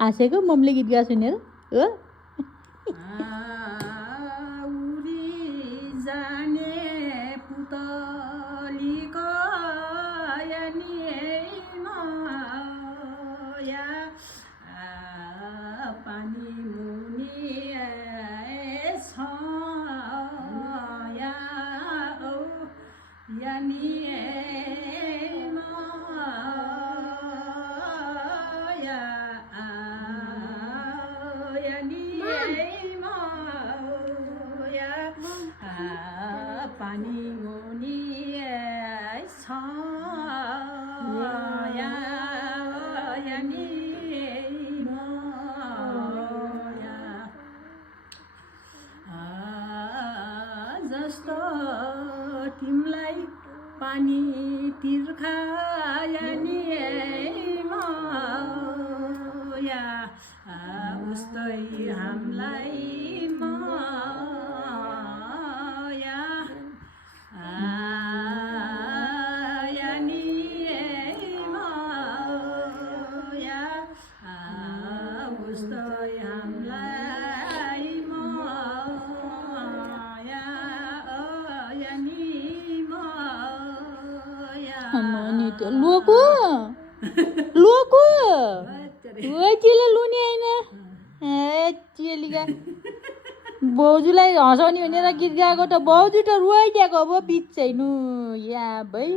हाँसेको मम्मीले गीत गा सुनेर हो जस्तो तिमलाई पानी तिर्खा यानी माया उस्तै हामीलाई माया यानी माया उस्तै हामीलाई माया यानी माया लोको लोको चेली लुनी होइन चेलीका बाउजूलाई हँसाउने भनेर गीत गाएको त बाउजू त रुवाइदिएको अब बिच छैन या भाइ